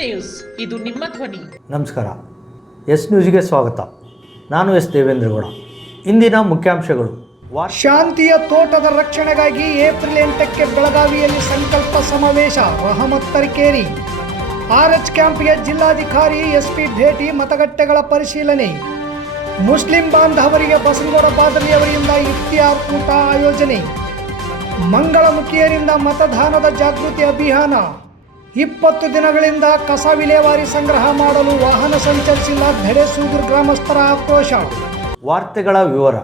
News, ಇದು ನಿಮ್ಮ ಧ್ವನಿ. ನಮಸ್ಕಾರ. ಎಸ್ ನ್ಯೂಸ್ಗೆ ಸ್ವಾಗತ. ನಾನು ಎಸ್ ದೇವೇಂದ್ರಗೌಡ. ಇಂದಿನ ಮುಖ್ಯಾಂಶಗಳು. ಶಾಂತಿಯ ತೋಟದ ರಕ್ಷಣೆಗಾಗಿ ಏಪ್ರಿಲ್ 8ಕ್ಕೆ ಬೆಳಗಾವಿಯಲ್ಲಿ ಸಂಕಲ್ಪ ಸಮಾವೇಶ. ರಹಮತ್ ತರೀಕೆರೆ. RH ಕ್ಯಾಂಪ್ಗೆ ಜಿಲ್ಲಾಧಿಕಾರಿ SP ಭೇಟಿ. ಮತಗಟ್ಟೆಗಳ ಪರಿಶೀಲನೆ. ಮುಸ್ಲಿಂ ಬಾಂಧವರಿಗೆ ಬಸನಗೌಡ ಬಾದರ್ಲಿ ಅವರಿಂದ ಇಫ್ತಿಯಾರ್ ಕೂಟ ಆಯೋಜನೆ. ಮಂಗಳಮುಖಿಯರಿಂದ ಮತದಾನದ ಜಾಗೃತಿ ಅಭಿಯಾನ. 20 ದಿನಗಳಿಂದ ಕಸ ವಿಲೇವಾರಿ ಸಂಗ್ರಹ ಮಾಡಲು ವಾಹನ ಸಂಚರಿಸಿಲ್ಲ. ಧಡೆಸೂಗೂರು ಗ್ರಾಮಸ್ಥರ ಆಕ್ರೋಶ. ವಾರ್ತೆಗಳ ವಿವರ.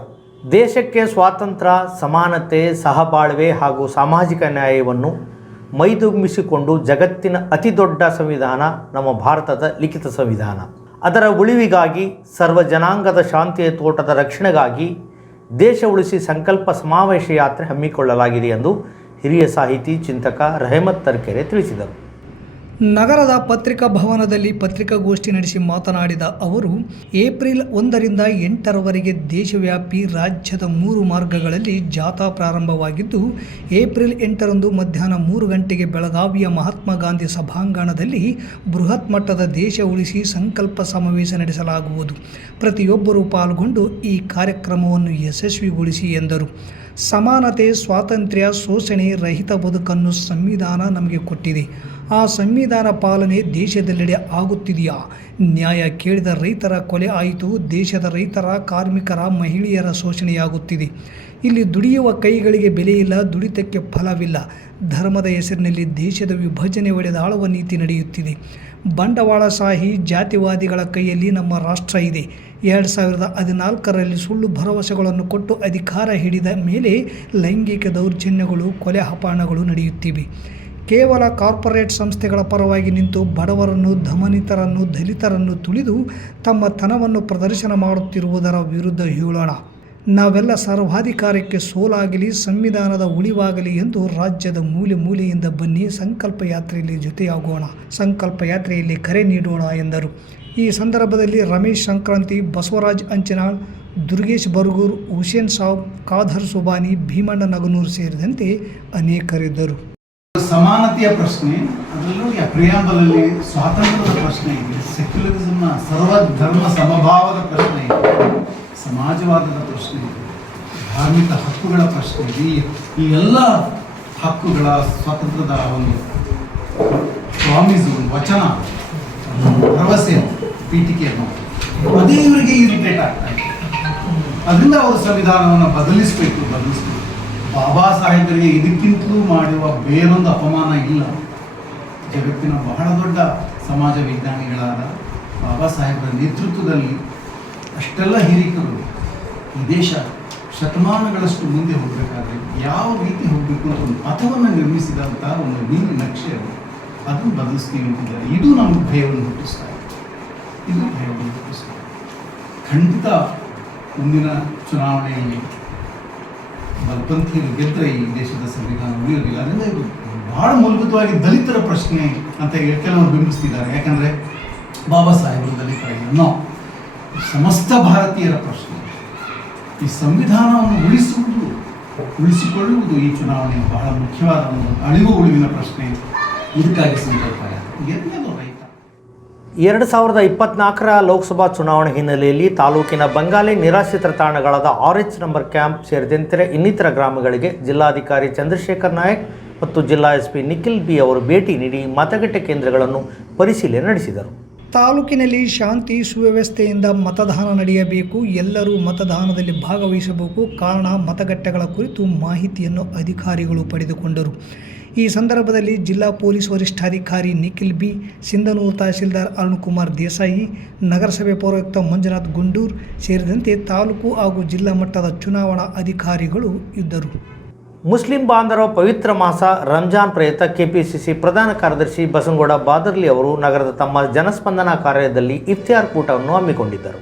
ದೇಶಕ್ಕೆ ಸ್ವಾತಂತ್ರ್ಯ, ಸಮಾನತೆ, ಸಹಬಾಳ್ವೆ ಹಾಗೂ ಸಾಮಾಜಿಕ ನ್ಯಾಯವನ್ನು ಮೈದುಂಬಿಸಿಕೊಂಡು ಜಗತ್ತಿನ ಅತಿ ದೊಡ್ಡ ಸಂವಿಧಾನ ನಮ್ಮ ಭಾರತದ ಲಿಖಿತ ಸಂವಿಧಾನ. ಅದರ ಉಳಿವಿಗಾಗಿ, ಸರ್ವ ಜನಾಂಗದ ಶಾಂತಿಯ ತೋಟದ ರಕ್ಷಣೆಗಾಗಿ ದೇಶ ಉಳಿಸಿ ಸಂಕಲ್ಪ ಸಮಾವೇಶ ಯಾತ್ರೆ ಹಮ್ಮಿಕೊಳ್ಳಲಾಗಿದೆ ಎಂದು ಹಿರಿಯ ಸಾಹಿತಿ ಚಿಂತಕ ರಹಮತ್ ತರೀಕೆರೆ ತಿಳಿಸಿದರು. ನಗರದ ಪತ್ರಿಕಾ ಭವನದಲ್ಲಿ ಪತ್ರಿಕಾಗೋಷ್ಠಿ ನಡೆಸಿ ಮಾತನಾಡಿದ ಅವರು, ಏಪ್ರಿಲ್ 1ರಿಂದ 8ರವರೆಗೆ ದೇಶವ್ಯಾಪಿ ರಾಜ್ಯದ 3 ಮಾರ್ಗಗಳಲ್ಲಿ ಜಾಥಾ ಪ್ರಾರಂಭವಾಗಿದ್ದು, ಏಪ್ರಿಲ್ 8ರಂದು ಮಧ್ಯಾಹ್ನ 3 ಗಂಟೆಗೆ ಬೆಳಗಾವಿಯ ಮಹಾತ್ಮ ಗಾಂಧಿ ಸಭಾಂಗಣದಲ್ಲಿ ಬೃಹತ್ ಮಟ್ಟದ ದೇಶ ಉಳಿಸಿ ಸಂಕಲ್ಪ ಸಮಾವೇಶ ನಡೆಸಲಾಗುವುದು. ಪ್ರತಿಯೊಬ್ಬರೂ ಪಾಲ್ಗೊಂಡು ಈ ಕಾರ್ಯಕ್ರಮವನ್ನು ಯಶಸ್ವಿಗೊಳಿಸಿ ಎಂದರು. ಸಮಾನತೆ, ಸ್ವಾತಂತ್ರ್ಯ, ಶೋಷಣೆ ರಹಿತ ಬದುಕನ್ನು ಸಂವಿಧಾನ ನಮಗೆ ಕೊಟ್ಟಿದೆ. ಆ ಸಂವಿಧಾನ ಪಾಲನೆ ದೇಶದೆಲ್ಲೆಡೆ ಆಗುತ್ತಿದೆಯಾ? ನ್ಯಾಯ ಕೇಳಿದ ರೈತರ ಕೊಲೆ ಆಯಿತು. ದೇಶದ ರೈತರ, ಕಾರ್ಮಿಕರ, ಮಹಿಳೆಯರ ಶೋಷಣೆಯಾಗುತ್ತಿದೆ. ಇಲ್ಲಿ ದುಡಿಯುವ ಕೈಗಳಿಗೆ ಬೆಲೆ ಇಲ್ಲ, ದುಡಿತಕ್ಕೆ ಫಲವಿಲ್ಲ. ಧರ್ಮದ ಹೆಸರಿನಲ್ಲಿ ದೇಶದ ವಿಭಜನೆ ಒಡೆದಾಳುವ ನೀತಿ ನಡೆಯುತ್ತಿದೆ. ಬಂಡವಾಳಶಾಹಿ ಜಾತಿವಾದಿಗಳ ಕೈಯಲ್ಲಿ ನಮ್ಮ ರಾಷ್ಟ್ರ ಇದೆ. 2014ರಲ್ಲಿ ಸುಳ್ಳು ಭರವಸೆಗಳನ್ನು ಕೊಟ್ಟು ಅಧಿಕಾರ ಹಿಡಿದ ಮೇಲೆ ಲೈಂಗಿಕ ದೌರ್ಜನ್ಯಗಳು, ಕೊಲೆ ಅಪಹರಣಗಳು ನಡೆಯುತ್ತಿವೆ. ಕೇವಲ ಕಾರ್ಪೊರೇಟ್ ಸಂಸ್ಥೆಗಳ ಪರವಾಗಿ ನಿಂತು ಬಡವರನ್ನು, ದಮನಿತರನ್ನು, ದಲಿತರನ್ನು ತುಳಿದು ತಮ್ಮ ತನವನ್ನು ಪ್ರದರ್ಶನ ಮಾಡುತ್ತಿರುವುದರ ವಿರುದ್ಧ ಹೇಳೋಣ. ನಾವೆಲ್ಲ ಸರ್ವಾಧಿಕಾರಕ್ಕೆ ಸೋಲಾಗಲಿ, ಸಂವಿಧಾನದ ಉಳಿವಾಗಲಿ ಎಂದು ರಾಜ್ಯದ ಮೂಲೆ ಮೂಲೆಯಿಂದ ಬನ್ನಿ, ಸಂಕಲ್ಪ ಯಾತ್ರೆಯಲ್ಲಿ ಜೊತೆಯಾಗೋಣ, ಸಂಕಲ್ಪ ಯಾತ್ರೆಯಲ್ಲಿ ಕರೆ ನೀಡೋಣ ಎಂದರು. ಈ ಸಂದರ್ಭದಲ್ಲಿ ರಮೇಶ್ ಸಂಕ್ರಾಂತಿ, ಬಸವರಾಜ್ ಅಂಚನಾಳ್, ದುರ್ಗೇಶ್ ಬರಗೂರ್, ಹುಸೇನ್ ಸಾಬ್, ಖಾದರ್ ಸುಬಾನಿ, ಭೀಮಣ್ಣ ನಗನೂರು ಸೇರಿದಂತೆ ಅನೇಕರಿದ್ದರು. ಸಮಾನತೆಯ ಪ್ರಶ್ನೆ, ಅದರಲ್ಲೂ ಪ್ರಿಯಾಂಬಲಲ್ಲಿ ಸ್ವಾತಂತ್ರ್ಯದ ಪ್ರಶ್ನೆ ಇದೆ, ಸೆಕ್ಯುಲರಿಸಮ್ನ ಸರ್ವಧರ್ಮ ಸಮಭಾವದ ಪ್ರಶ್ನೆ ಇದೆ, ಸಮಾಜವಾದದ ಪ್ರಶ್ನೆ ಇದೆ, ಧಾರ್ಮಿಕ ಹಕ್ಕುಗಳ ಪ್ರಶ್ನೆ ಇದೆ. ಈ ಎಲ್ಲ ಹಕ್ಕುಗಳ ಸ್ವಾತಂತ್ರ್ಯದ ಒಂದು ಪ್ರಾಮಿಸ್, ಒಂದು ವಚನ, ಭರವಸೆ, ಪೀಠಿಕೆಯನ್ನು ಅದೇ ಇವರಿಗೆ ಇರಿಟೇಟ್ ಆಗ್ತಾ ಇದೆ. ಅದರಿಂದ ಅವರು ಸಂವಿಧಾನವನ್ನು ಬದಲಿಸಬೇಕು. ಬಾಬಾ ಸಾಹೇಬರಿಗೆ ಇದಕ್ಕಿಂತಲೂ ಮಾಡುವ ಬೇರೊಂದು ಅಪಮಾನ ಇಲ್ಲ. ಜಗತ್ತಿನ ಬಹಳ ದೊಡ್ಡ ಸಮಾಜ ವಿಜ್ಞಾನಿಗಳಾದ ಬಾಬಾ ಸಾಹೇಬರ ನೇತೃತ್ವದಲ್ಲಿ ಅಷ್ಟೆಲ್ಲ ಹಿರಿಕರು ಈ ದೇಶ ಶತಮಾನಗಳಷ್ಟು ಮುಂದೆ ಹೋಗಬೇಕಾದ್ರೆ ಯಾವ ರೀತಿ ಹೋಗಬೇಕು ಅಂತ ಒಂದು ಪಥವನ್ನು ನಿರ್ಮಿಸಿದಂಥ ಒಂದು ನೀಲಿ ನಕ್ಷೆ ಅದನ್ನು ಬದಲಿಸ್ತೀವಿ ಅಂತಿದ್ದಾರೆ. ಇದು ನಮಗೆ ಭಯವನ್ನು ಹುಟ್ಟಿಸ್ತಾ ಇದೆ. ಖಂಡಿತ ಮುಂದಿನ ಚುನಾವಣೆಯಲ್ಲಿ ಬಲಪಂಥೀಯರು ಗೆದ್ದರೆ ಈ ದೇಶದ ಸಂವಿಧಾನ ಉಳಿಯೋದಿಲ್ಲ. ಅದರಿಂದ ಇದು ಬಹಳ ಮೂಲಭೂತವಾಗಿ ದಲಿತರ ಪ್ರಶ್ನೆ ಅಂತ ಕೆಲವರು ಬಿಂಬಿಸ್ತಿದ್ದಾರೆ. ಯಾಕಂದರೆ ಬಾಬಾ ಸಾಹೇಬರು ದಲಿತರಾಗಿ ಸಮಸ್ತ ಭಾರತೀಯರ ಪ್ರಶ್ನೆ. ಈ ಸಂವಿಧಾನವನ್ನು ಉಳಿಸಿಕೊಳ್ಳುವುದು ಈ ಚುನಾವಣೆಯ ಬಹಳ ಮುಖ್ಯವಾದ ಒಂದು ಅಳಿವು ಉಳಿವಿನ ಪ್ರಶ್ನೆ. ಇದಕ್ಕಾಗಿ ಸಂಕಲ್ಪ ಗೆದ್ದದು ರೈತ. 2024ರ ಲೋಕಸಭಾ ಚುನಾವಣೆ ಹಿನ್ನೆಲೆಯಲ್ಲಿ ತಾಲೂಕಿನ ಬಂಗಾಲಿ ನಿರಾಶ್ರಿತರ ತಾಣಗಳಾದ RH ನಂಬರ್ ಕ್ಯಾಂಪ್ ಸೇರಿದಂತೆ ಇನ್ನಿತರ ಗ್ರಾಮಗಳಿಗೆ ಜಿಲ್ಲಾಧಿಕಾರಿ ಚಂದ್ರಶೇಖರ್ ನಾಯಕ್ ಮತ್ತು ಜಿಲ್ಲಾ SP ನಿಖಿಲ್ B ಅವರು ಭೇಟಿ ನೀಡಿ ಮತಗಟ್ಟೆ ಕೇಂದ್ರಗಳನ್ನು ಪರಿಶೀಲನೆ ನಡೆಸಿದರು. ತಾಲೂಕಿನಲ್ಲಿ ಶಾಂತಿ ಸುವ್ಯವಸ್ಥೆಯಿಂದ ಮತದಾನ ನಡೆಯಬೇಕು. ಎಲ್ಲರೂ ಮತದಾನದಲ್ಲಿ ಭಾಗವಹಿಸಬೇಕು. ಕಾರಣ, ಮತಗಟ್ಟೆಗಳ ಕುರಿತು ಮಾಹಿತಿಯನ್ನು ಅಧಿಕಾರಿಗಳು ಪಡೆದುಕೊಂಡರು. ಈ ಸಂದರ್ಭದಲ್ಲಿ ಜಿಲ್ಲಾ ಪೊಲೀಸ್ ವರಿಷ್ಠಾಧಿಕಾರಿ ನಿಖಿಲ್ B, ಸಿಂಧನೂರು ತಹಸೀಲ್ದಾರ್ ಅರುಣ್ಕುಮಾರ್ ದೇಸಾಯಿ, ನಗರಸಭೆ ಪೌರಾಯುಕ್ತ ಮಂಜುನಾಥ್ ಗುಂಡೂರ್ ಸೇರಿದಂತೆ ತಾಲೂಕು ಹಾಗೂ ಜಿಲ್ಲಾ ಮಟ್ಟದ ಚುನಾವಣಾ ಅಧಿಕಾರಿಗಳು ಇದ್ದರು. ಮುಸ್ಲಿಂ ಬಾಂಧವರ ಪವಿತ್ರ ಮಾಸ ರಂಜಾನ್ ಪ್ರಯುಕ್ತ KPCC ಪ್ರಧಾನ ಕಾರ್ಯದರ್ಶಿ ಬಸನಗೌಡ ಬಾದರ್ಲಿ ಅವರು ನಗರದ ತಮ್ಮ ಜನಸ್ಪಂದನ ಕಾರ್ಯದಲ್ಲಿ ಇಫ್ತಿಯಾರ್ ಕೂಟವನ್ನು ಹಮ್ಮಿಕೊಂಡಿದ್ದರು.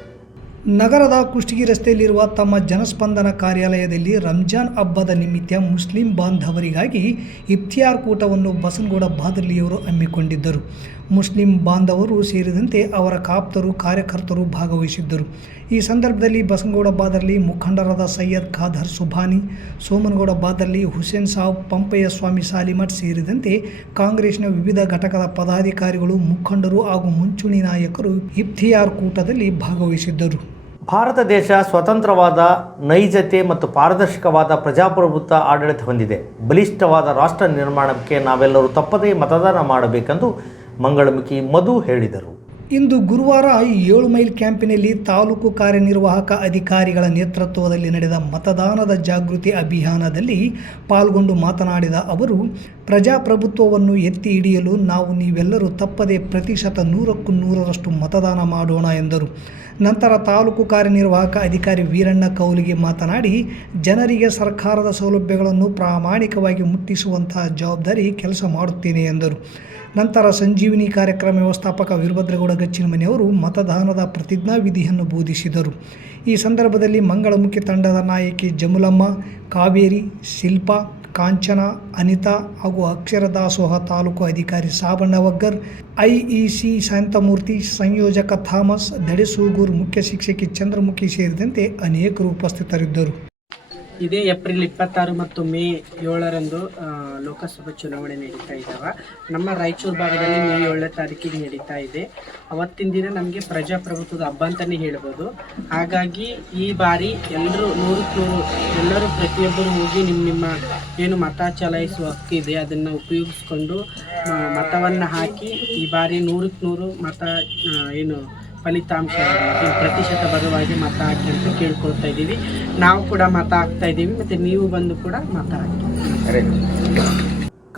ನಗರದ ಕುಷ್ಟಗಿ ರಸ್ತೆಯಲ್ಲಿರುವ ತಮ್ಮ ಜನಸ್ಪಂದನ ಕಾರ್ಯಾಲಯದಲ್ಲಿ ರಂಜಾನ್ ಹಬ್ಬದ ನಿಮಿತ್ತ ಮುಸ್ಲಿಂ ಬಾಂಧವರಿಗಾಗಿ ಇಫ್ತಿಯಾರ್ ಕೂಟವನ್ನು ಬಸನಗೌಡ ಬಾದರ್ಲಿಯವರು ಹಮ್ಮಿಕೊಂಡಿದ್ದರು. ಮುಸ್ಲಿಂ ಬಾಂಧವರು ಸೇರಿದಂತೆ ಅವರ ಕಾಪ್ತರು ಕಾರ್ಯಕರ್ತರು ಭಾಗವಹಿಸಿದ್ದರು. ಈ ಸಂದರ್ಭದಲ್ಲಿ ಬಸನಗೌಡ ಬಾದರ್ಲಿ, ಮುಖಂಡರಾದ ಸೈಯದ್ ಖಾದರ್ ಸುಭಾನಿ, ಸೋಮನಗೌಡ ಬಾದರ್ಲಿ, ಹುಸೇನ್ ಸಾಬ್, ಪಂಪಯ್ಯ ಸ್ವಾಮಿ ಸಾಲಿಮಠ್ ಸೇರಿದಂತೆ ಕಾಂಗ್ರೆಸ್ನ ವಿವಿಧ ಘಟಕದ ಪದಾಧಿಕಾರಿಗಳು, ಮುಖಂಡರು ಹಾಗೂ ಮುಂಚೂಣಿ ನಾಯಕರು ಇಫ್ತಿಯಾರ್ ಕೂಟದಲ್ಲಿ ಭಾಗವಹಿಸಿದ್ದರು. ಭಾರತ ದೇಶ ಸ್ವತಂತ್ರವಾದ, ನೈಜತೆ ಮತ್ತು ಪಾರದರ್ಶಕವಾದ ಪ್ರಜಾಪ್ರಭುತ್ವ ಆಡಳಿತ ಹೊಂದಿದೆ. ಬಲಿಷ್ಠವಾದ ರಾಷ್ಟ್ರ ನಿರ್ಮಾಣಕ್ಕೆ ನಾವೆಲ್ಲರೂ ತಪ್ಪದೇ ಮತದಾನ ಮಾಡಬೇಕೆಂದು ಮಂಗಳಮುಖಿ ಮಧು ಹೇಳಿದರು. ಇಂದು ಗುರುವಾರ 7 ಮೈಲ್ ಕ್ಯಾಂಪಿನಲ್ಲಿ ತಾಲೂಕು ಕಾರ್ಯನಿರ್ವಾಹಕ ಅಧಿಕಾರಿಗಳ ನೇತೃತ್ವದಲ್ಲಿ ನಡೆದ ಮತದಾನದ ಜಾಗೃತಿ ಅಭಿಯಾನದಲ್ಲಿ ಪಾಲ್ಗೊಂಡು ಮಾತನಾಡಿದ ಅವರು, ಪ್ರಜಾಪ್ರಭುತ್ವವನ್ನು ಎತ್ತಿ ಹಿಡಿಯಲು ನೀವೆಲ್ಲರೂ ತಪ್ಪದೆ ಪ್ರತಿಶತ 100ಕ್ಕೂ 100ರಷ್ಟು ಮತದಾನ ಮಾಡೋಣ ಎಂದರು. ನಂತರ ತಾಲೂಕು ಕಾರ್ಯನಿರ್ವಾಹಕ ಅಧಿಕಾರಿ ವೀರಣ್ಣ ಕೌಲಿಗೆ ಮಾತನಾಡಿ, ಜನರಿಗೆ ಸರ್ಕಾರದ ಸೌಲಭ್ಯಗಳನ್ನು ಪ್ರಾಮಾಣಿಕವಾಗಿ ಮುಟ್ಟಿಸುವಂತಹ ಜವಾಬ್ದಾರಿ ಕೆಲಸ ಮಾಡುತ್ತೇನೆ ಎಂದರು. ನಂತರ ಸಂಜೀವಿನಿ ಕಾರ್ಯಕ್ರಮ ವ್ಯವಸ್ಥಾಪಕ ವೀರಭದ್ರಗೌಡ ಗಚ್ಚಿನಮನೆಯವರು ಮತದಾನದ ಪ್ರತಿಜ್ಞಾ ವಿಧಿಯನ್ನು ಬೋಧಿಸಿದರು. ಈ ಸಂದರ್ಭದಲ್ಲಿ ಮಂಗಳಮುಖಿ ತಂಡದ ನಾಯಕಿ ಜಮುಲಮ್ಮ, ಕಾವೇರಿ, ಶಿಲ್ಪಾ, ಕಾಂಚನ, ಅನಿತಾ ಹಾಗೂ ಅಕ್ಷರ ದಾಸೋಹ ತಾಲೂಕು ಅಧಿಕಾರಿ ಸಾಬಣ್ಣ ವಗ್ಗರ್, ಐಇಸಿ ಶಾಂತಮೂರ್ತಿ, ಸಂಯೋಜಕ ಥಾಮಸ್ ದಡೆಸೂಗೂರ್, ಮುಖ್ಯ ಶಿಕ್ಷಕಿ ಚಂದ್ರಮುಖಿ ಸೇರಿದಂತೆ ಅನೇಕರು ಉಪಸ್ಥಿತರಿದ್ದರು. ಇದೇ ಏಪ್ರಿಲ್ 26 ಮತ್ತು ಮೇ 7ರಂದು ಲೋಕಸಭಾ ಚುನಾವಣೆ ನಡೀತಾ ಇದ್ದಾವೆ. ನಮ್ಮ ರಾಯಚೂರು ಭಾಗದಲ್ಲಿ ಮೇ 7ನೇ ತಾರೀಕಿಗೆ ನಡೀತಾ ಇದೆ. ಅವತ್ತಿನ ದಿನ ನಮಗೆ ಪ್ರಜಾಪ್ರಭುತ್ವದ ಹಬ್ಬ ಅಂತಲೇ ಹೇಳ್ಬೋದು. ಹಾಗಾಗಿ ಈ ಬಾರಿ ಎಲ್ಲರೂ 100ಕ್ಕೆ 100 ಎಲ್ಲರೂ ಪ್ರತಿಯೊಬ್ಬರು ಹೋಗಿ ನಿಮ್ಮ ಏನು ಮತ ಚಲಾಯಿಸುವ ಹಕ್ಕಿದೆ ಅದನ್ನು ಉಪಯೋಗಿಸ್ಕೊಂಡು ಮತವನ್ನು ಹಾಕಿ ಈ ಬಾರಿ 100ಕ್ಕೆ 100 ಮತ ಏನು ಫಲಿತಾಂಶ ಪ್ರತಿಶತ ಬರುವಾಗೆ ಮತ ಹಾಕಿ ಅಂತ ಕೇಳ್ಕೊಳ್ತಾ ಇದ್ದೀವಿ. ನಾವು ಕೂಡ ಮತ ಹಾಕ್ತಾ ಇದ್ದೀವಿ ಮತ್ತು ನೀವು ಬಂದು ಕೂಡ ಮತ ಹಾಕಿ.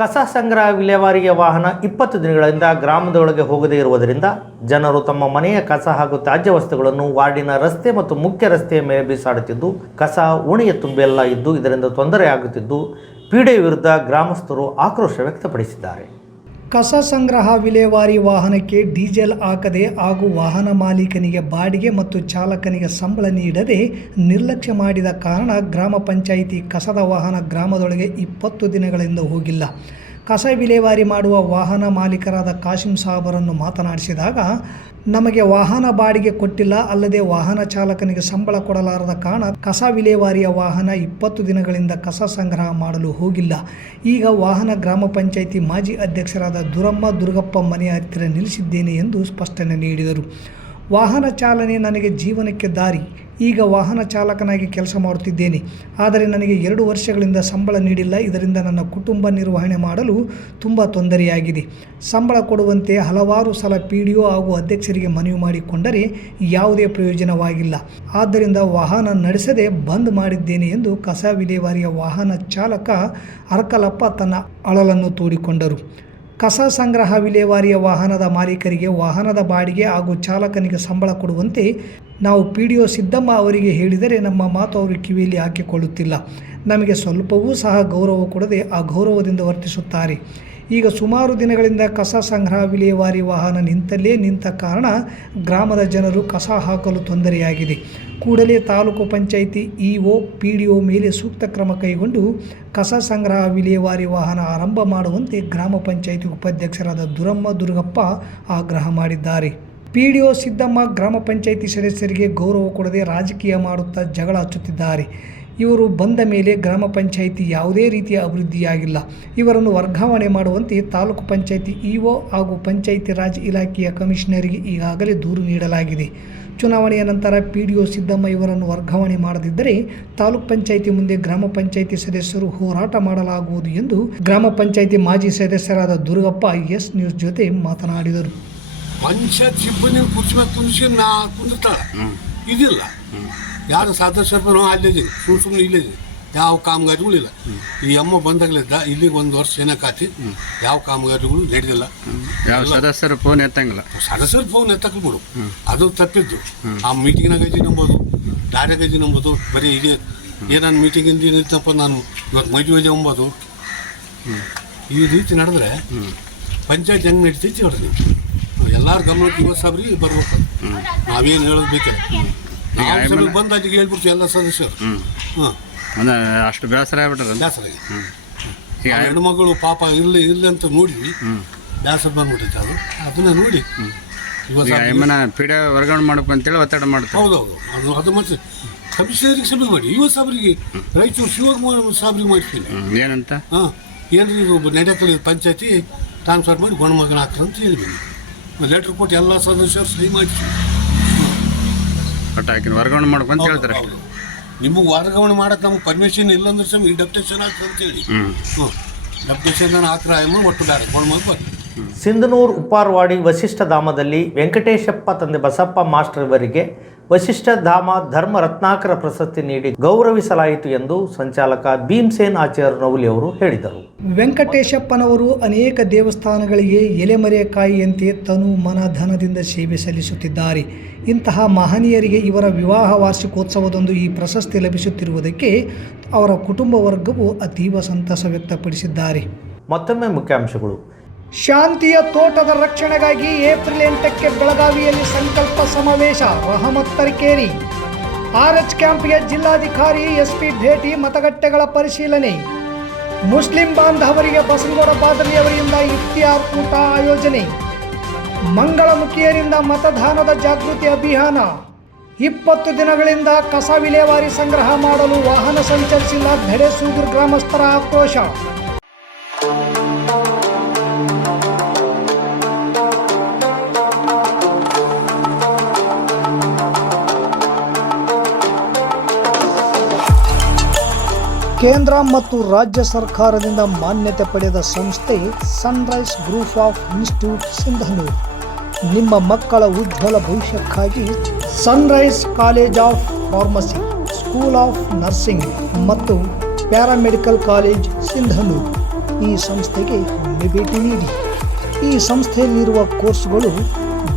ಕಸ ಸಂಗ್ರಹ ವಿಲೇವಾರಿಗೆ ವಾಹನ 20 ದಿನಗಳಿಂದ ಗ್ರಾಮದೊಳಗೆ ಹೋಗದೇ ಇರುವುದರಿಂದ ಜನರು ತಮ್ಮ ಮನೆಯ ಕಸ ಹಾಗೂ ತ್ಯಾಜ್ಯ ವಸ್ತುಗಳನ್ನು ವಾರ್ಡಿನ ರಸ್ತೆ ಮತ್ತು ಮುಖ್ಯ ರಸ್ತೆಯ ಮೇಲೆ ಬೀಸಾಡುತ್ತಿದ್ದು, ಕಸ ಓಣಿಯ ತುಂಬೆಲ್ಲ ಇದ್ದು ಇದರಿಂದ ತೊಂದರೆಯಾಗುತ್ತಿದ್ದು ಪೀಡೆ ವಿರುದ್ಧ ಗ್ರಾಮಸ್ಥರು ಆಕ್ರೋಶ ವ್ಯಕ್ತಪಡಿಸಿದ್ದಾರೆ. ಕಸ ಸಂಗ್ರಹ ವಿಲೇವಾರಿ ವಾಹನಕ್ಕೆ ಡೀಸೆಲ್ ಹಾಕದೆ ಹಾಗೂ ವಾಹನ ಮಾಲೀಕನಿಗೆ ಬಾಡಿಗೆ ಮತ್ತು ಚಾಲಕನಿಗೆ ಸಂಬಳ ನೀಡದೆ ನಿರ್ಲಕ್ಷ್ಯ ಮಾಡಿದ ಕಾರಣ ಗ್ರಾಮ ಪಂಚಾಯಿತಿ ಕಸದ ವಾಹನ ಗ್ರಾಮದೊಳಗೆ 20 ದಿನಗಳಿಂದ ಹೋಗಿಲ್ಲ. ಕಸ ವಿಲೇವಾರಿ ಮಾಡುವ ವಾಹನ ಮಾಲೀಕರಾದ ಕಾಸಿಂ ಸಾಬರನ್ನು ಮಾತನಾಡಿಸಿದಾಗ, ನಮಗೆ ವಾಹನ ಬಾಡಿಗೆ ಕೊಟ್ಟಿಲ್ಲ, ಅಲ್ಲದೆ ವಾಹನ ಚಾಲಕನಿಗೆ ಸಂಬಳ ಕೊಡಲಾರದ ಕಾರಣ ಕಸ ವಿಲೇವಾರಿಯ ವಾಹನ 20 ದಿನಗಳಿಂದ ಕಸ ಸಂಗ್ರಹ ಮಾಡಲು ಹೋಗಿಲ್ಲ. ಈಗ ವಾಹನ ಗ್ರಾಮ ಪಂಚಾಯಿತಿ ಮಾಜಿ ಅಧ್ಯಕ್ಷರಾದ ದುರಗಪ್ಪ ಮನೆಯ ಹತ್ತಿರ ನಿಲ್ಲಿಸಿದ್ದೇನೆ ಎಂದು ಸ್ಪಷ್ಟನೆ ನೀಡಿದರು. ವಾಹನ ಚಾಲನೆ ನನಗೆ ಜೀವನಕ್ಕೆ ದಾರಿ. ಈಗ ವಾಹನ ಚಾಲಕನಾಗಿ ಕೆಲಸ ಮಾಡುತ್ತಿದ್ದೇನೆ. ಆದರೆ ನನಗೆ 2 ವರ್ಷಗಳಿಂದ ಸಂಬಳ ನೀಡಿಲ್ಲ. ಇದರಿಂದ ನನ್ನ ಕುಟುಂಬ ನಿರ್ವಹಣೆ ಮಾಡಲು ತುಂಬ ತೊಂದರೆಯಾಗಿದೆ. ಸಂಬಳ ಕೊಡುವಂತೆ ಹಲವಾರು ಸಲ PDO ಹಾಗೂ ಅಧ್ಯಕ್ಷರಿಗೆ ಮನವಿ ಮಾಡಿಕೊಂಡರೆ ಯಾವುದೇ ಪ್ರಯೋಜನವಾಗಿಲ್ಲ. ಆದ್ದರಿಂದ ವಾಹನ ನಡೆಸದೆ ಬಂದ್ ಮಾಡಿದ್ದೇನೆ ಎಂದು ಕಸ ವಿಲೇವಾರಿಯ ವಾಹನ ಚಾಲಕ ಅರ್ಕಲಪ್ಪ ತನ್ನ ಅಳಲನ್ನು ತೋಡಿಕೊಂಡರು. ಕಸ ಸಂಗ್ರಹ ವಿಲೇವಾರಿಯ ವಾಹನದ ಮಾಲೀಕರಿಗೆ ವಾಹನದ ಬಾಡಿಗೆ ಹಾಗೂ ಚಾಲಕನಿಗೆ ಸಂಬಳ ಕೊಡುವಂತೆ ನಾವು PDO ಸಿದ್ದಮ್ಮ ಅವರಿಗೆ ಹೇಳಿದರೆ ನಮ್ಮ ಮಾತು ಅವರು ಕಿವಿಯಲ್ಲಿ ಹಾಕಿಕೊಳ್ಳುತ್ತಿಲ್ಲ. ನಮಗೆ ಸ್ವಲ್ಪವೂ ಸಹ ಗೌರವ ಕೊಡದೆ ಅಗೌರವದಿಂದ ವರ್ತಿಸುತ್ತಾರೆ. ಈಗ ಸುಮಾರು ದಿನಗಳಿಂದ ಕಸ ಸಂಗ್ರಹ ವಿಲೇವಾರಿ ವಾಹನ ನಿಂತಲ್ಲೇ ನಿಂತ ಕಾರಣ ಗ್ರಾಮದ ಜನರು ಕಸ ಹಾಕಲು ತೊಂದರೆಯಾಗಿದೆ. ಕೂಡಲೇ ತಾಲೂಕು ಪಂಚಾಯಿತಿ EO PDO ಮೇಲೆ ಸೂಕ್ತ ಕ್ರಮ ಕೈಗೊಂಡು ಕಸ ಸಂಗ್ರಹ ವಿಲೇವಾರಿ ವಾಹನ ಆರಂಭ ಮಾಡುವಂತೆ ಗ್ರಾಮ ಪಂಚಾಯಿತಿ ಉಪಾಧ್ಯಕ್ಷರಾದ ದುರಗಪ್ಪ ಆಗ್ರಹ ಮಾಡಿದ್ದಾರೆ. PDO ಸಿದ್ದಮ್ಮ ಗ್ರಾಮ ಪಂಚಾಯಿತಿ ಸದಸ್ಯರಿಗೆ ಗೌರವ ಕೊಡದೆ ರಾಜಕೀಯ ಮಾಡುತ್ತಾ ಜಗಳ ಹಚ್ಚುತ್ತಿದ್ದಾರೆ. ಇವರು ಬಂದ ಮೇಲೆ ಗ್ರಾಮ ಪಂಚಾಯಿತಿ ಯಾವುದೇ ರೀತಿಯ ಅಭಿವೃದ್ಧಿಯಾಗಿಲ್ಲ. ಇವರನ್ನು ವರ್ಗಾವಣೆ ಮಾಡುವಂತೆ ತಾಲೂಕು ಪಂಚಾಯಿತಿ EO ಹಾಗೂ ಪಂಚಾಯಿತಿ ರಾಜ್ ಇಲಾಖೆಯ ಕಮಿಷನರಿಗೆ ಈಗಾಗಲೇ ದೂರು ನೀಡಲಾಗಿದೆ. ಚುನಾವಣೆಯ ನಂತರ PDO ಸಿದ್ದಮ್ಮ ಇವರನ್ನು ವರ್ಗಾವಣೆ ಮಾಡದಿದ್ದರೆ ತಾಲೂಕು ಪಂಚಾಯಿತಿ ಮುಂದೆ ಗ್ರಾಮ ಪಂಚಾಯಿತಿ ಸದಸ್ಯರು ಹೋರಾಟ ಮಾಡಲಾಗುವುದು ಎಂದು ಗ್ರಾಮ ಪಂಚಾಯಿತಿ ಮಾಜಿ ಸದಸ್ಯರಾದ ದುರ್ಗಪ್ಪ ಎಸ್ ನ್ಯೂಸ್ ಜೊತೆ ಮಾತನಾಡಿದರು. ಪಂಚಾಯತ್ ಸಿಬ್ಬಂದಿ ಕುರ್ಚಿ ಕುಂದಿರ್ತಾಳೆ, ಇದಿಲ್ಲ. ಯಾರು ಸದಸ್ಯರು ಅಲ್ಲಿದ್ದೀವಿ, ಸುಮ್ಮನೆ ಇಲ್ಲಿದ್ದೀವಿ, ಯಾವ ಕಾಮಗಾರಿಗಳಿಲ್ಲ. ಈ ಅಮ್ಮ ಬಂದಾಗಲಿದ್ದ ಇಲ್ಲಿಗೆ 1 ವರ್ಷ ಏನಕ್ಕಾತಿ ಯಾವ ಕಾಮಗಾರಿಗಳು ನಡೆದಿಲ್ಲ. ಯಾವ ಸದಸ್ಯರು ಫೋನ್ ಎತ್ತಂಗಿಲ್ಲ. ಸದಸ್ಯರು ಫೋನ್ ಎತ್ತಕ್ಕೆ ಬಿಡು, ಅದು ತಪ್ಪಿದ್ದು. ಆ ಮೀಟಿಂಗ್ನಾಗ ಗಜಿ ನಂಬೋದು, ದಾರೆ ಗಜಿ ನಂಬೋದು, ಬರೀ ಇದೆ ಏನಾನು ಮೀಟಿಂಗಿಂದ ಏನಿತ್ತಪ್ಪ ನಾನು ಇವತ್ತು ಮದುವೆ ಎಂಬೋದು. ಈ ರೀತಿ ನಡೆದ್ರೆ ಪಂಚಾಯತ್ ಹೆಂಗೆ ನಡೀತೈತಿ ಹೇಳ್ರಿ. ಎಲ್ಲಾರು ಗಮನಕ್ಕೆ ಇವತ್ತು ಸಾಬ್ರಿ ಬರ್ಬೇಕು. ನಾವೇನು ಹೇಳೋದು ಬೇಕೆ, ನಾವು ಬಂದು ಅಲ್ಲಿಗೆ ಹೇಳ್ಬಿಡ್ತೀವಿ ಎಲ್ಲ ಸದಸ್ಯರು. ಅಷ್ಟು ಬೇಸರ ಆಗ್ಬಿಟ್ರೆ ಬೇಸರ. ಹೆಣ್ಮಗಳು ಪಾಪ ಇರಲಿ ಅಂತ ನೋಡಿದ್ವಿ, ಬ್ಯಾಸರ ಬಂದ್ಬಿಟ್ಟೈತೆ ಅದನ್ನ ನೋಡಿ ಈಗ ಎಮ್ಮನ ಪೀಡ ವರ್ಗಾವಣೆ ಮಾಡಬೇಕು ಅಂತೇಳಿ ಒತ್ತಡ ಮಾಡ್ತಾರೆ. ಹೌದೌದು, ಅದು ಮತ್ತೆ ಕಮಿಷನರಿಗೆ ಸಭೆ ಮಾಡಿ ಯುವ ಸಾಬ್ರಿಗೆ ರಾಯಚೂರು ಶಿವಕುಮಾರ್ ಸಾಬ್ರಿಗೆ ಮಾಡ್ತೀನಿ. ಏನಂತ? ಏನ್ರಿ ಇದು ನಡೆಯಕಲಿ ಪಂಚಾಯತಿ ಟ್ರಾನ್ಸ್ಫರ್ ಮಾಡಿ ಗಣಮಗನ ಹಾಕ್ರ ಅಂತ ಹೇಳಿದ್ದೀನಿ. ಲೆಟ್ರ್ ಕೊಟ್ಟು ಎಲ್ಲ ಸದಸ್ಯರು ಸಹಿ ಮಾಡಿಸಿ ಒಟ್ಟು ಹಾಕಿ ವರ್ಗಾವಣೆ ಮಾಡ್ಬೇಕು ಅಂತ ಹೇಳ್ತಾರೆ. ನಿಮಗೆ ವರ್ಗಾವಣೆ ಮಾಡಕ್ಕೆ ನಮ್ಗೆ ಪರ್ಮಿಷನ್ ಇಲ್ಲ ಅಂದ್ರೆ ಸಹ ಈ ಡೆಪ್ಟೇಷನ್ ಹಾಕ್ತಾರೆ ಅಂತೇಳಿ ಡೆಪ್ಟೇಷನ್ ಹಾಕ್ರ ಒಟ್ಟು ಬೇಡ ಗಣಮಗ ಬರ್ತೀವಿ. ಸಿಂಧನೂರು ಉಪ್ಪಾರವಾಡಿ ವಸಿಷ್ಠಧಾಮದಲ್ಲಿ ವೆಂಕಟೇಶಪ್ಪ ತಂದೆ ಬಸಪ್ಪ ಮಾಸ್ಟರ್ ಇವರಿಗೆ ವಸಿಷ್ಠಧಾಮ ಧರ್ಮ ರತ್ನಾಕರ ಪ್ರಶಸ್ತಿ ನೀಡಿ ಗೌರವಿಸಲಾಯಿತು ಎಂದು ಸಂಚಾಲಕ ಭೀಮಸೇನ್ ಆಚಾರ್ಯ ನವಲಿ ಅವರು ಹೇಳಿದರು. ವೆಂಕಟೇಶಪ್ಪನವರು ಅನೇಕ ದೇವಸ್ಥಾನಗಳಿಗೆ ಎಲೆಮರೆಕಾಯಿಯಂತೆ ತನು ಮನ ಧನದಿಂದ ಸೇವೆ ಸಲ್ಲಿಸುತ್ತಿದ್ದಾರೆ. ಇಂತಹ ಮಹನೀಯರಿಗೆ ಇವರ ವಿವಾಹ ವಾರ್ಷಿಕೋತ್ಸವದಂದು ಈ ಪ್ರಶಸ್ತಿ ಲಭಿಸುತ್ತಿರುವುದಕ್ಕೆ ಅವರ ಕುಟುಂಬ ವರ್ಗವು ಅತೀವ ಸಂತಸ ವ್ಯಕ್ತಪಡಿಸಿದ್ದಾರೆ. ಮತ್ತೊಮ್ಮೆ ಮುಖ್ಯಾಂಶಗಳು. ಶಾಂತಿಯ ತೋಟದ ರಕ್ಷಣೆಗಾಗಿ ಏಪ್ರಿಲ್ 8ಕ್ಕೆ ಬೆಳಗಾವಿಯಲ್ಲಿ ಸಂಕಲ್ಪ ಸಮಾವೇಶ. ರಹಮತ್ ತರೀಕೆರೆ. RH ಕ್ಯಾಂಪ್ಗೆ ಜಿಲ್ಲಾಧಿಕಾರಿ SP ಭೇಟಿ, ಮತಗಟ್ಟೆಗಳ ಪರಿಶೀಲನೆ. ಮುಸ್ಲಿಂ ಬಾಂಧವರಿಗೆ ಬಸನಗೌಡ ಬಾದಲಿ ಅವರಿಂದ ಇಫ್ತಿಯಾರ್ ಕೂಟ ಆಯೋಜನೆ. ಮಂಗಳಮುಖಿಯರಿಂದ ಮತದಾನದ ಜಾಗೃತಿ ಅಭಿಯಾನ. 20 ದಿನಗಳಿಂದ ಕಸ ವಿಲೇವಾರಿ ಸಂಗ್ರಹ ಮಾಡಲು ವಾಹನ ಸಂಚರಿಸಿಲ್ಲ, ಧೆಡೆಸೂಗೂರು ಗ್ರಾಮಸ್ಥರ ಆಕ್ರೋಶ. ಕೇಂದ್ರ ಮತ್ತು ರಾಜ್ಯ ಸರ್ಕಾರದಿಂದ ಮಾನ್ಯತೆ ಪಡೆದ ಸಂಸ್ಥೆ Sunrise group of institute Sindhanur. ನಿಮ್ಮ ಮಕ್ಕಳ ಉಜ್ವಲ ಭವಿಷ್ಯಕ್ಕಾಗಿ Sunrise college of pharmacy, school of nursing ಮತ್ತು ಪ್ಯಾರಾಮೆಡಿಕಲ್ ಕಾಲೇಜ್ ಸಿಂಧನೂರು ಈ ಸಂಸ್ಥೆಗೆ ಒಮ್ಮೆ ಭೇಟಿ ನೀಡಿ. ಈ ಸಂಸ್ಥೆಯಲ್ಲಿರುವ ಕೋರ್ಸ್ಗಳು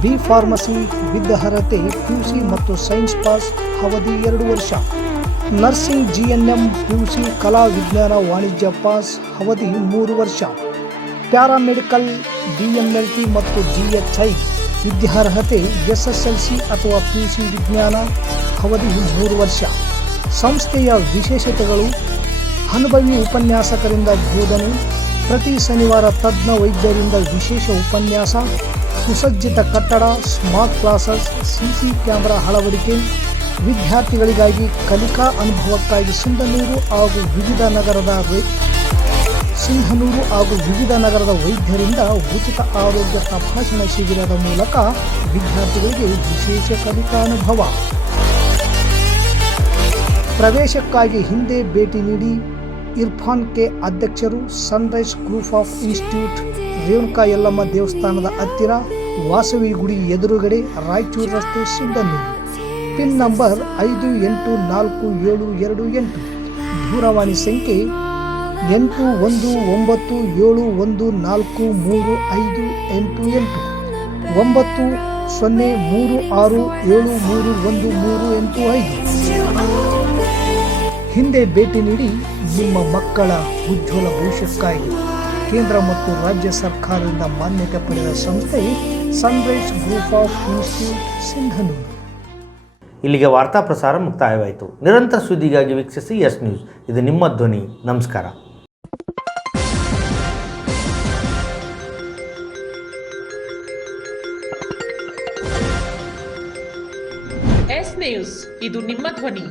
ಬಿ ಫಾರ್ಮಸಿ ವಿದ್ಯಾರ್ಹತೆ PUC ಮತ್ತು ಸೈನ್ಸ್ ಪಾಸ್ ಅವಧಿ 2 ವರ್ಷ, ನರ್ಸಿಂಗ್ GNM PUC ಕಲಾ ವಿಜ್ಞಾನ ವಾಣಿಜ್ಯ ಪಾಸ್ ಅವಧಿ 3 ವರ್ಷ, ಪ್ಯಾರಾಮೆಡಿಕಲ್ DMLT ಮತ್ತು DHI ವಿದ್ಯಾರ್ಹತೆ SSLC ಅಥವಾ PUC ವಿಜ್ಞಾನ ಅವಧಿ 3 ವರ್ಷ. ಸಂಸ್ಥೆಯ ವಿಶೇಷತೆಗಳು: ಅನುಭವಿ ಉಪನ್ಯಾಸಕರಿಂದ ಬೋಧನೆ, ಪ್ರತಿ ಶನಿವಾರ ತಜ್ಞ ವೈದ್ಯರಿಂದ ವಿಶೇಷ ಉಪನ್ಯಾಸ, ಸುಸಜ್ಜಿತ ಕಟ್ಟಡ, ಸ್ಮಾರ್ಟ್ ಕ್ಲಾಸಸ್, CC ಕ್ಯಾಮೆರಾ ಅಳವಡಿಕೆ, ವಿದ್ಯಾರ್ಥಿಗಳಿಗಾಗಿ ಕಲಿಕಾ ಅನುಭವಕ್ಕಾಗಿ ಸಿಂಧನೂರು ಹಾಗೂ ವಿವಿಧ ನಗರದ ವೈದ್ಯರಿಂದ ಉಚಿತ ಆರೋಗ್ಯ ತಪಾಸಣಾ ಶಿಬಿರದ ಮೂಲಕ ವಿದ್ಯಾರ್ಥಿಗಳಿಗೆ ವಿಶೇಷ ಕಲಿಕಾ ಅನುಭವ. ಪ್ರವೇಶಕ್ಕಾಗಿ ಹಿಂದೆ ಭೇಟಿ ನೀಡಿ. ಇರ್ಫಾನ್ ಕೆ ಅಧ್ಯಕ್ಷರು, Sunrise group of institute, Renuka Yellamma ದೇವಸ್ಥಾನದ ಹತ್ತಿರ, ವಾಸವಿ ಗುಡಿ ಎದುರುಗಡೆ, ರಾಯಚೂರು ರಸ್ತೆ, ಸಿಂಧನೂರು. Pin number 514728. ದೂರವಾಣಿ ಸಂಖ್ಯೆ 8191435385 9036731385. ಹಿಂದೆ ಭೇಟಿ ನೀಡಿ. ನಿಮ್ಮ ಮಕ್ಕಳ ಉಜ್ವಲ ಭವಿಷ್ಯಕ್ಕಾಗಿ ಕೇಂದ್ರ ಮತ್ತು ರಾಜ್ಯ ಸರ್ಕಾರದಿಂದ ಮಾನ್ಯತೆ ಪಡೆದ ಸಂಸ್ಥೆ Sunrise group of institute Sindhanur. ಇಲ್ಲಿಗೆ ವಾರ್ತಾ ಪ್ರಸಾರ ಮುಕ್ತಾಯವಾಯಿತು. ನಿರಂತರ ಸುದ್ದಿಗಾಗಿ ವೀಕ್ಷಿಸಿ ಎಸ್ ನ್ಯೂಸ್. ಇದು ನಿಮ್ಮ ಧ್ವನಿ. ನಮಸ್ಕಾರ. ಎಸ್ ನ್ಯೂಸ್, ಇದು ನಿಮ್ಮ ಧ್ವನಿ.